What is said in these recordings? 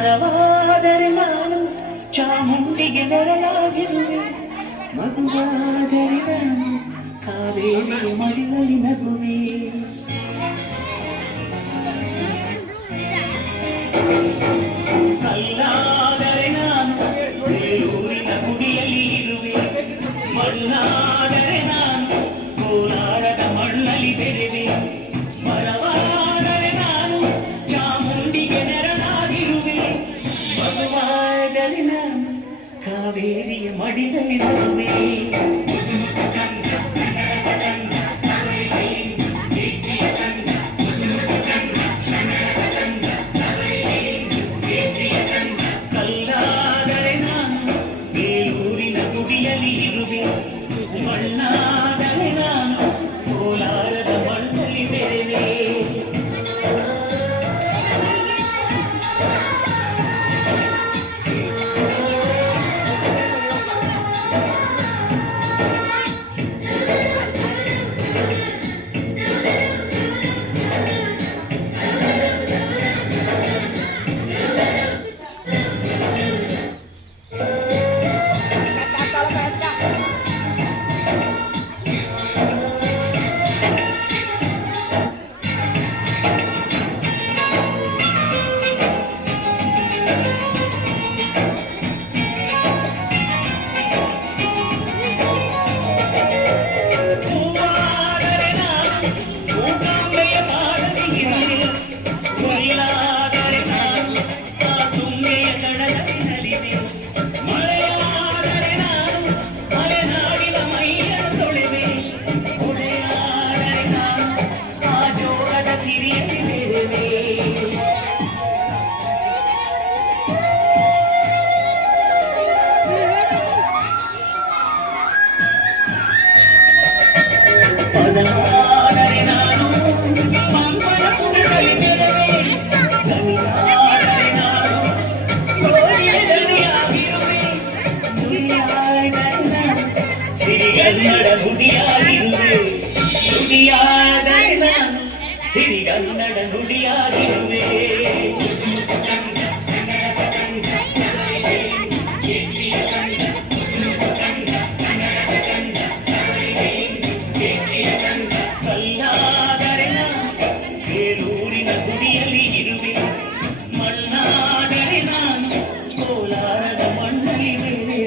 ಮರವಾದರೆ ನಾನು ಚಾಮುಂಡಿಗೆ ನೆರಳಾಗಿರುವೆ, ಮಗುವಾದರೆ ನಾನು ಕಾವೇರಿಯ ಮಡಿಲಲ್ಲಿ ನಗುವೆ. ಕಲ್ಲಾದರೆ ನಾನು ಬೇಲೂರಿನ ಗುಡಿಯಲ್ಲಿ ಇರುವೆ, ಮಣ್ಣಾದರೆ ನಾನು ಕೋಲಾರದ ಮಣ್ಣಲ್ಲಿ ಬೆರೆವೆ. ಮರವಾದರೆ ನಾನು ಚಾಮುಂಡಿಗೆ ನೆರಳಾಗಿರುವೆ, ಮಗುವಾದರೆ ನಾನು ಕಾವೇರಿಯ ಮಡಿಲಲ್ಲಿ ನಗುವೆ. ಕಲ್ಲಾದರೆ ನಾನು ಬೇಲೂರಿನ ಗುಡಿಯಲ್ಲಿ ಇರುವೆ, ಮಣ್ಣಾದರೆ ನಾನು ಕೋಲಾರದ ಮಣ್ಣಲ್ಲಿ ಬೆರೆವೆ. ಪದವಾದರೆ ನಾನು ಪಂಪನ ಪುಟದಲ್ಲಿ ಬೆರೆವೆ, ದನಿಯಾದರೆ ನಾನು ಕೋಗಿಲೆ ದನಿಯಾಗಿರುವೆ, ನುಡಿಯಾದರೆ ನಾನು ಸಿರಿಗನ್ನಡ ನುಡಿಯಾಗಿರುವೆ, ನುಡಿಯಾದರೆ ನಾನು ಸಿರಿಗನ್ನಡ ನುಡಿಯಾಗಿರುವೆ. ಕಲ್ಲಾದರೆ ನಾನು ಬೇಲೂರಿನ ಗುಡಿಯಲ್ಲಿ ಇರುವೆ, ಮಣ್ಣಾದರೆ ನಾನು ಕೋಲಾರದ ಮಣ್ಣಲ್ಲಿ ಬೆರೆವೆ.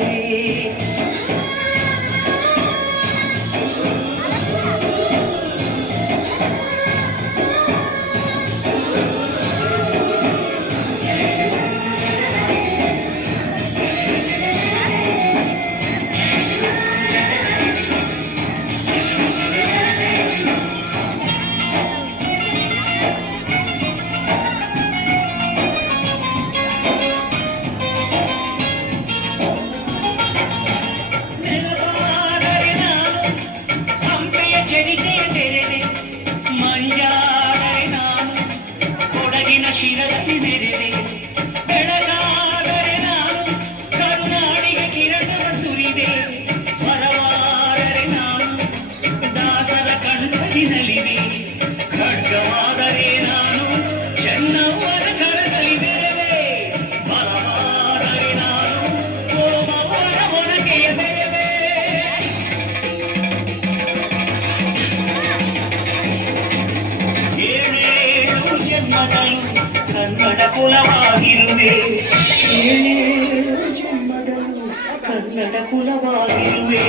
ಶಿರದಲ್ಲಿ ಬೆರೆವೆ, ಬೆಳಗಾದರೆ ನಾನು ಕರುನಾಡಿಗೆ ಕಿರಣವ ಸುರಿವೆ, ಸ್ವರವಾದರೆ ನಾನು ದಾಸರ ಕಣ್ಣಲ್ಲಿ ನಲಿವೆ, ಖಡ್ಗವಾದರೆ ನಾನು ಚೆನ್ನವ್ವನ ಕರದಲ್ಲಿ ಬೆರೆವೆ, ಬಲವಾದರೆ ನಾನು ಓಮವ್ವನ ಹೊನಕೆಯ ಬೆರೆವೆ. ಏಳೇಳು ಜನ್ಮದಲು ಕನ್ನಡ ಕುಲವಾಗಿರುವೆ, ಏಳೇಳು ಜನ್ಮದಲು ಕನ್ನಡ ಕುಲವಾಗಿರುವೆ.